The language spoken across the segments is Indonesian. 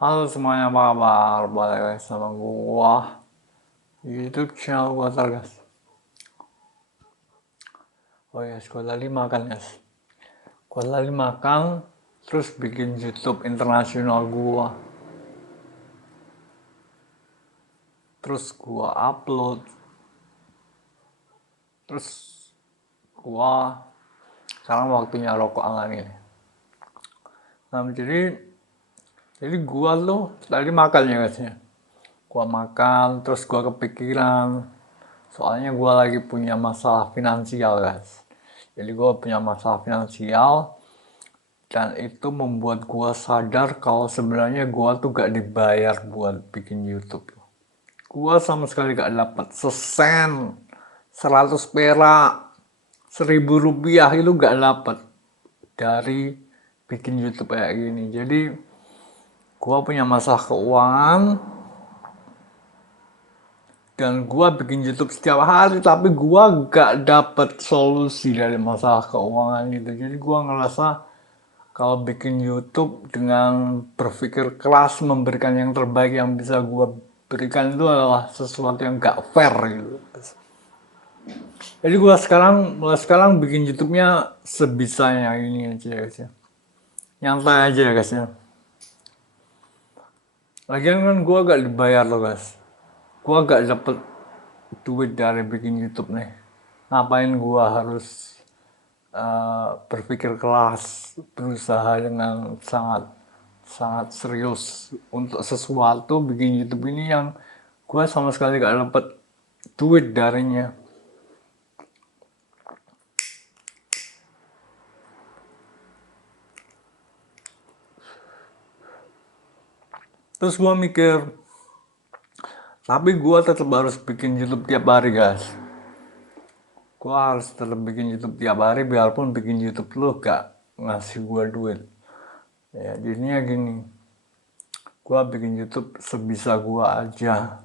Halo semuanya, apa kabar? Balik lagi sama gua YouTube channel gua guys. Oh yes, gua tadi makan guys. Gua tadi makan, terus bikin YouTube internasional gua. Terus gua upload. Terus gua sekarang waktunya rokok lagi nih. Nah, jadi gua tuh tadi makan ya guys ya. Gua makan, terus gua kepikiran. Soalnya gua lagi punya masalah finansial guys. Jadi gua punya masalah finansial. Dan itu membuat gua sadar kalau sebenarnya gua tuh gak dibayar buat bikin YouTube. Gua sama sekali gak dapat sesen, 100 perak, 1000 rupiah itu gak dapat dari bikin YouTube kayak gini. Jadi gua punya masalah keuangan dan gua bikin YouTube setiap hari tapi gua gak dapet solusi dari masalah keuangan itu. Jadi gua ngerasa kalau bikin YouTube dengan berpikir keras memberikan yang terbaik yang bisa gue berikan itu adalah sesuatu yang gak fair gitu. Jadi gue mulai sekarang bikin YouTube-nya sebisanya ini aja guys ya. Nyantai aja ya guys ya. Lagian kan gue gak dibayar loh guys. Gue gak dapet duit dari bikin YouTube nih. Ngapain gue harus berpikir keras, berusaha dengan sangat serius untuk sesuatu bikin YouTube ini yang gue sama sekali gak dapet duit darinya. Terus gue mikir, tapi gue tetap harus bikin YouTube tiap hari guys. Gue harus tetap bikin YouTube tiap hari biarpun bikin YouTube lu gak ngasih gue duit. Ya jadinya gini, gue bikin YouTube sebisa gue aja.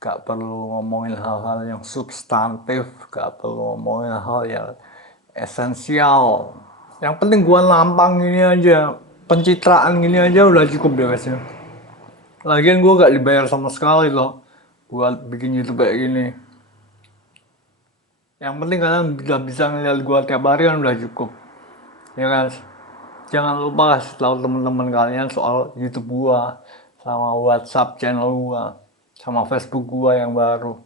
Gak perlu ngomongin hal-hal yang substantif, gak perlu ngomongin hal yang esensial. Yang penting gua nampang gini aja, pencitraan gini aja udah cukup deh guys ya. Lagian gua gak dibayar sama sekali loh buat bikin YouTube kayak gini. Yang penting kalian udah bisa ngeliat gua tiap hari kan udah cukup. Ya kan? Jangan lupa kasih tahu teman-teman kalian soal YouTube gua, sama WhatsApp channel gua, sama Facebook gua yang baru.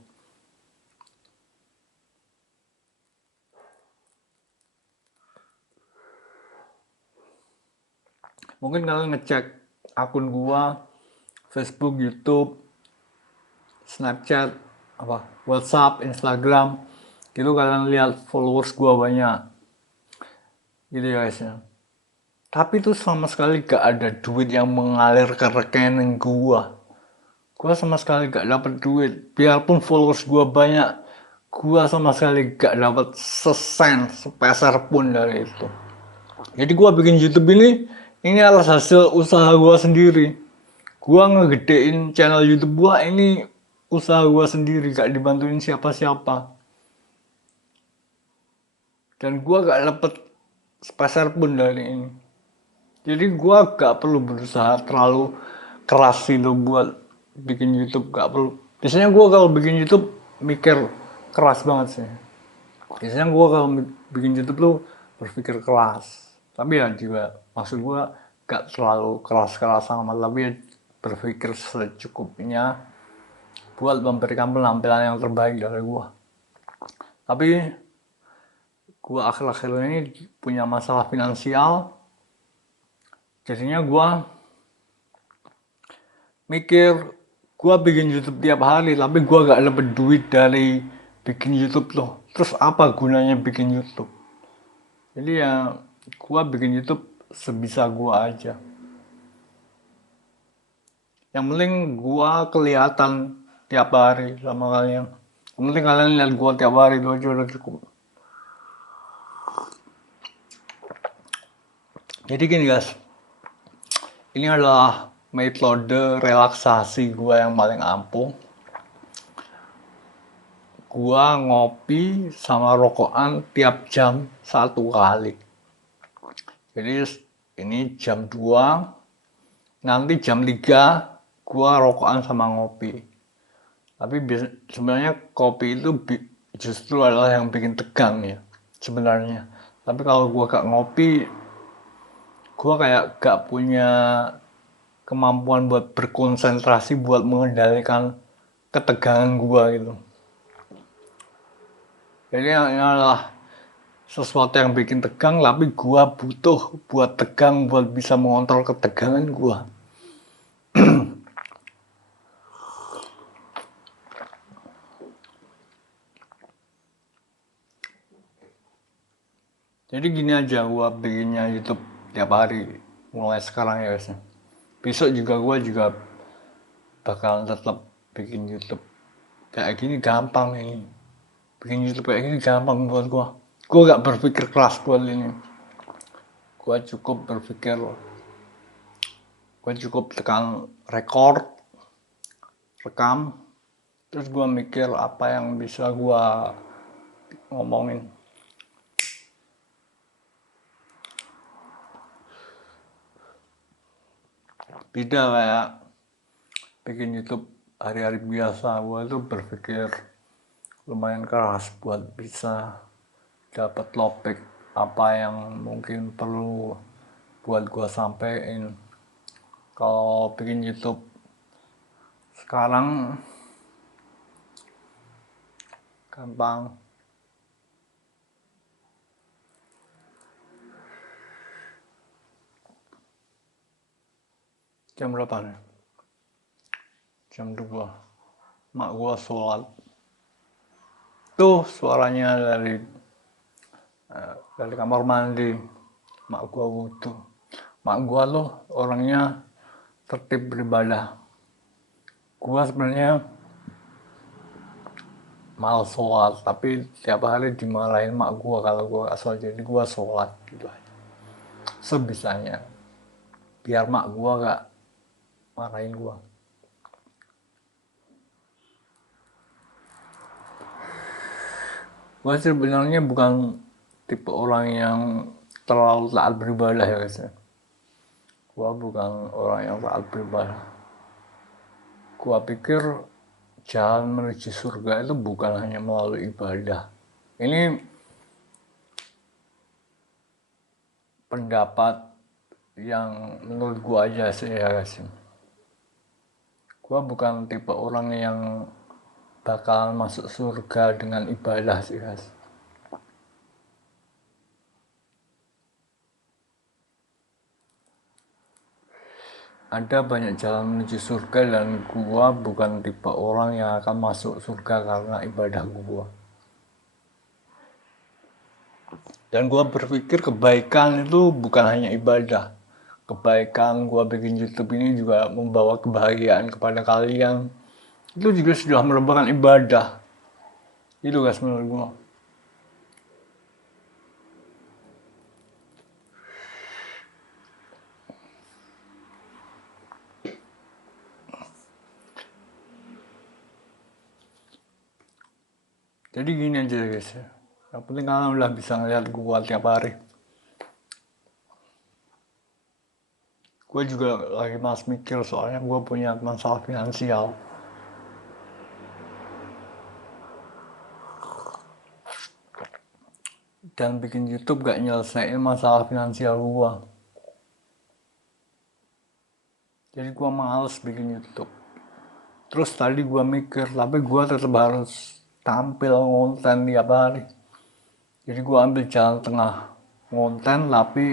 Mungkin kalian ngecek akun gua, Facebook, YouTube, Snapchat, WhatsApp, Instagram, gitu kalian lihat followers gua banyak, gitu ya guys ya. Tapi tuh sama sekali gak ada duit yang mengalir ke rekening gua. Gua sama sekali gak dapat duit, biarpun followers gua banyak, gua sama sekali gak dapat sesen, sepeser pun dari itu. Jadi gua bikin YouTube ini adalah hasil usaha gua sendiri. Gua ngegedein channel YouTube gua ini usaha gua sendiri, gak dibantuin siapa-siapa. Dan gua gak dapet sepeser pun dari ini. Jadi gua gak perlu berusaha terlalu keras itu buat bikin YouTube, gak perlu. Biasanya gua kalau bikin YouTube mikir keras banget sih. Biasanya gua kalau bikin YouTube tuh berpikir keras. Tapi ya juga maksud gua gak terlalu keras-keras sama, tapi ya berpikir secukupnya buat memberikan penampilan yang terbaik dari gua. Tapi gua akhir-akhir ini punya masalah finansial, jadinya gua mikir gua bikin YouTube tiap hari tapi gua gak dapet duit dari bikin YouTube loh. Terus apa gunanya bikin YouTube? Jadi ya gua bikin YouTube sebisa gua aja. Yang penting gua kelihatan tiap hari sama kalian. Yang penting kalian lihat gua tiap hari itu aja udah cukup. Jadi gini guys, ini adalah metode relaksasi gua yang paling ampuh. Gua ngopi sama rokokan tiap jam 1 kali. Jadi ini jam 2, nanti jam 3 gua rokokan sama ngopi. Tapi sebenarnya kopi itu justru adalah yang bikin tegang ya sebenarnya. Tapi kalau gua gak ngopi, gua kayak gak punya kemampuan buat berkonsentrasi buat mengendalikan ketegangan gua gitu. Jadi ini adalah sesuatu yang bikin tegang, tapi gua butuh buat tegang buat bisa mengontrol ketegangan gua. Jadi gini aja gua bikinnya YouTube tiap hari mulai sekarang ya guys. Besok juga gua juga bakalan tetap bikin YouTube kayak gini gampang ini. Bikin YouTube kayak gini gampang buat gua. Gua gak berpikir keras buat ini. Gua cukup berpikir, gua cukup tekan record, rekam, terus gua mikir apa yang bisa gua ngomongin. Beda kayak bikin YouTube hari-hari biasa, gua tuh berpikir lumayan keras buat bisa dapat topik apa yang mungkin perlu buat gua sampein. Kalau bikin YouTube sekarang gampang. Jam berapa nih? Jam 2. Mak gua sholat. Tuh suaranya dari kamar mandi. Mak gua wudhu. Mak gua tuh orangnya tertib beribadah. Gua sebenarnya malas sholat, tapi tiap hari dimarahin mak gua kalau gua gak sholat, jadi gua sholat gitu aja. Sebisanya. Biar mak gua gak marahin gua. Gua sebenarnya bukan tipe orang yang terlalu taat beribadah ya guys. Gua bukan orang yang taat beribadah. Gua pikir jalan menuju surga itu bukan hanya melalui ibadah. Ini pendapat yang menurut gua aja sih ya guys. Gua bukan tipe orang yang bakalan masuk surga dengan ibadah sih guys. Ada banyak jalan menuju surga dan gua bukan tipe orang yang akan masuk surga karena ibadah gua. Dan gua berpikir kebaikan itu bukan hanya ibadah. Kebaikan gua bikin YouTube ini juga membawa kebahagiaan kepada kalian. Itu juga sudah merupakan ibadah. Itu guys menurut gua. Jadi gini aja guys. Yang penting kalian udah bisa ngeliat gua tiap hari. Gue juga lagi malas mikir soalnya gue punya masalah finansial. Dan bikin YouTube gak nyelesain masalah finansial gue. Jadi gue males bikin YouTube. Terus tadi gue mikir, tapi gue tetap harus tampil konten tiap hari. Jadi gue ambil jalan tengah konten, tapi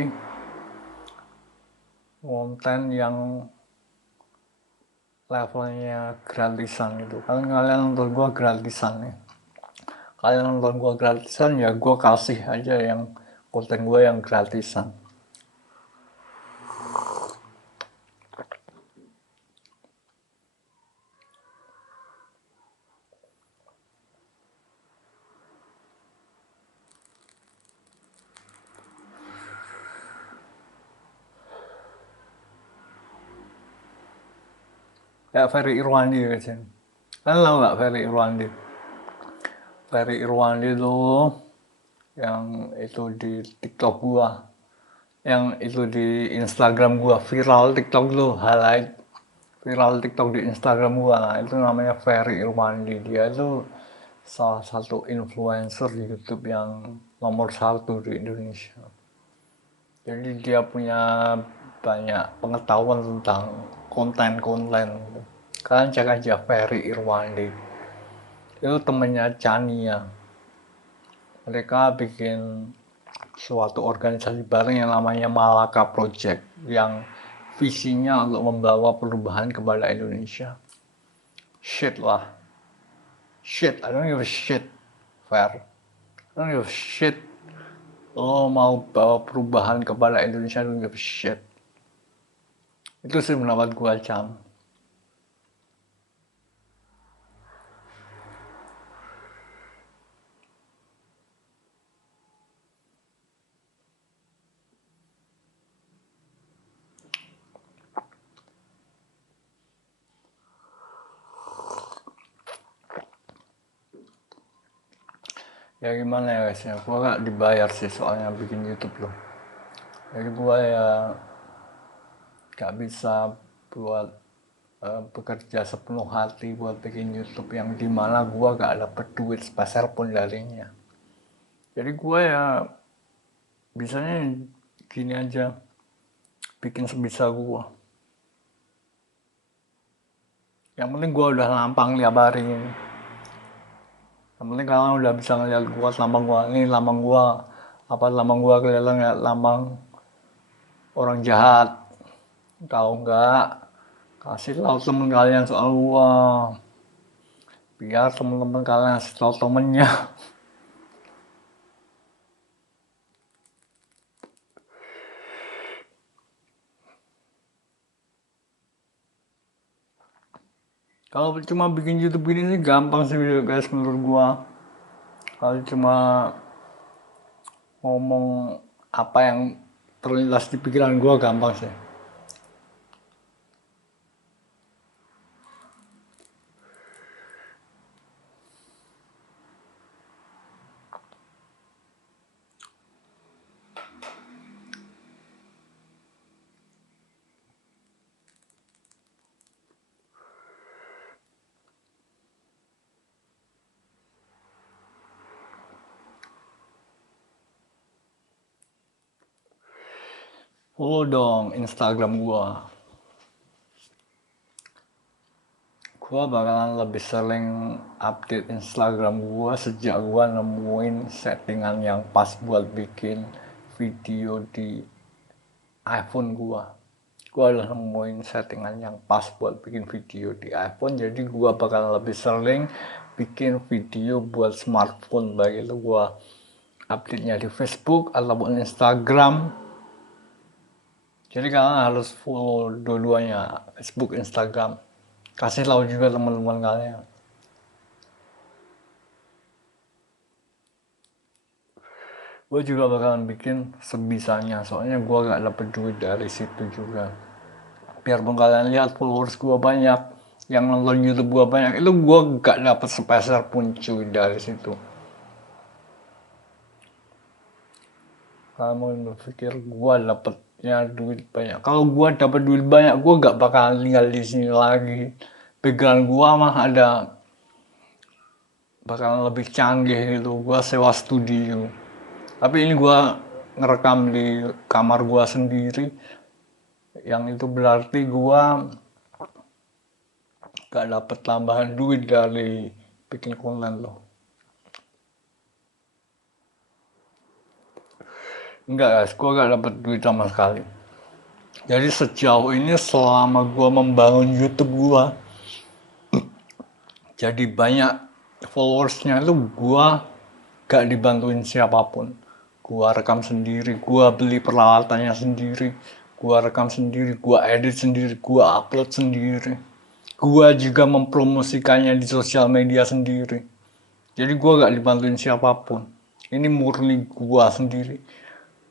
konten yang levelnya gratisan gitu. Kalian nonton gue gratisan nih. Kalian nonton gue gratisan ya gue kasih aja yang konten gue yang gratisan. Kayak Ferry Irwandi guys. Kalian tau gak Ferry Irwandi? Ferry Irwandi tuh yang itu di TikTok gua. yang itu di Instagram gua viral TikTok lu, highlight viral TikTok di Instagram gua. Nah, itu namanya Ferry Irwandi. Dia itu salah satu influencer di YouTube yang nomor satu di Indonesia. Jadi dia punya banyak pengetahuan tentang konten-konten. Kalian cek aja Ferry Irwandi. Itu temennya Chania. Mereka bikin suatu organisasi bareng yang namanya Malaka Project yang visinya untuk membawa perubahan kepada Indonesia. Shit lah. Shit, I don't give a shit. Fair. I don't give a shit. Lo mau bawa perubahan kepada Indonesia, I don't give a shit. Itu sih pendapat gua, Cam. Ya gimana ya guys ya, gua gak dibayar sih soalnya bikin YouTube loh. Jadi gua ya gak bisa buat bekerja sepenuh hati buat bikin YouTube yang dimana gua gak dapet duit sepeser pun darinya. Jadi gua ya bisanya gini aja, bikin sebisa gua. Yang penting gua udah nampang tiap hari ini. Yang penting kalian udah bisa ngeliat gua lambang gua, ini lambang gua, apa lambang gua kelihatan nggak, lambang orang jahat. Kalau enggak, kasih tahu temen kalian soal gua, biar temen-temen kalian kasih tahu temennya. Kalau cuma bikin YouTube ini sih gampang sih guys menurut gua. Kalau cuma ngomong apa yang terlintas di pikiran gua gampang sih. Follow dong Instagram gua. Gua bakalan lebih sering update Instagram gua sejak gua nemuin settingan yang pas buat bikin video di iPhone gua. Gua udah nemuin settingan yang pas buat bikin video di iPhone, jadi gua bakalan lebih sering bikin video buat smartphone, baik itu gua update-nya di Facebook ataupun Instagram. Jadi kalian harus follow dua-duanya, Facebook, Instagram. Kasih tahu juga teman-teman kalian. Gue juga bakalan bikin sebisanya, soalnya gue gak dapet duit dari situ juga. Biarpun kalian lihat followers gue banyak, yang nonton YouTube gue banyak, itu gue gak dapet sepeser pun cuy dari situ. Kalian mungkin berpikir gue dapetnya duit banyak. Kalau gue dapet duit banyak, gue gak bakalan tinggal di sini lagi. Background gue mah ada bakalan lebih canggih gitu. Gue sewa studio. Tapi ini gue ngerekam di kamar gue sendiri. Yang itu berarti gue gak dapet tambahan duit dari bikin konten loh. Enggak guys, gue gak dapet duit sama sekali. Jadi sejauh ini selama gue membangun YouTube gue, jadi banyak followersnya itu gue gak dibantuin siapapun. Gue rekam sendiri, gue beli peralatannya sendiri, gue rekam sendiri, gue edit sendiri, gue upload sendiri. Gue juga mempromosikannya di sosial media sendiri. Jadi gue gak dibantuin siapapun. Ini murni gue sendiri.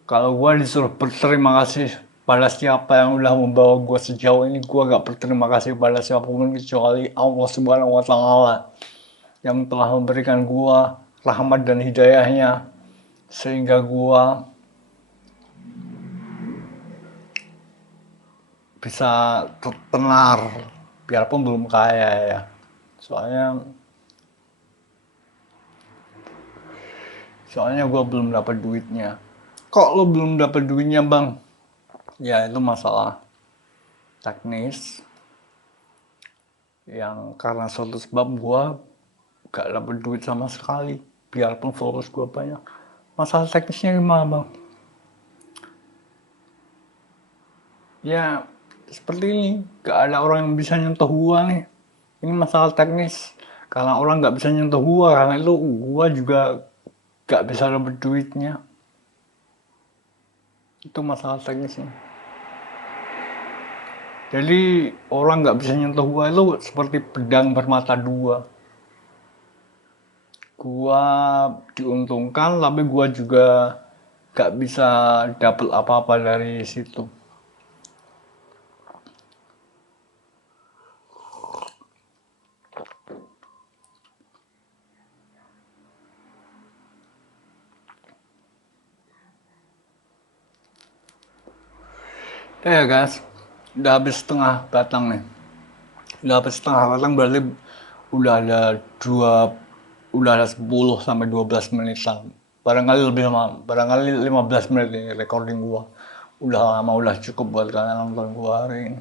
Kalau gue disuruh berterima kasih pada siapa yang udah membawa gue sejauh ini, gue gak berterima kasih pada siapapun kecuali Allah Subhanahu wa Ta'ala yang telah memberikan gue rahmat dan hidayahnya sehingga gue bisa tenar biarpun belum kaya ya. Soalnya gue belum dapat duitnya. Kok lo belum dapat duitnya bang? Ya itu masalah teknis yang karena suatu sebab gue gak dapat duit sama sekali biarpun followers gue banyak. Masalah teknisnya gimana bang? Ya seperti ini, gak ada orang yang bisa nyentuh gue nih. Ini masalah teknis. Karena orang gak bisa nyentuh gue, karena itu gue juga gak bisa dapat duitnya. Itu masalah teknisnya. Jadi orang nggak bisa nyentuh gua itu seperti pedang bermata dua. Gua diuntungkan, tapi gua juga nggak bisa dapet apa-apa dari situ. Ya guys, udah habis setengah batang nih. Udah habis setengah batang berarti udah ada udah ada 10 sampai 12 menitan. Barangkali lebih lama, barangkali 15 menit ini recording gua. Udah lama, udah cukup buat kalian nonton gua hari ini.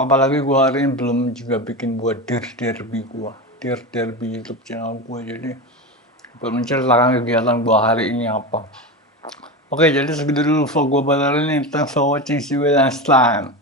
Apalagi gua hari ini belum juga bikin buat derby gua, derby YouTube channel gua, jadi buat menceritakan kegiatan gua hari ini apa. Oke, jadi segitu dulu vlog gua pada hari ini. Thanks for watching, see you next time.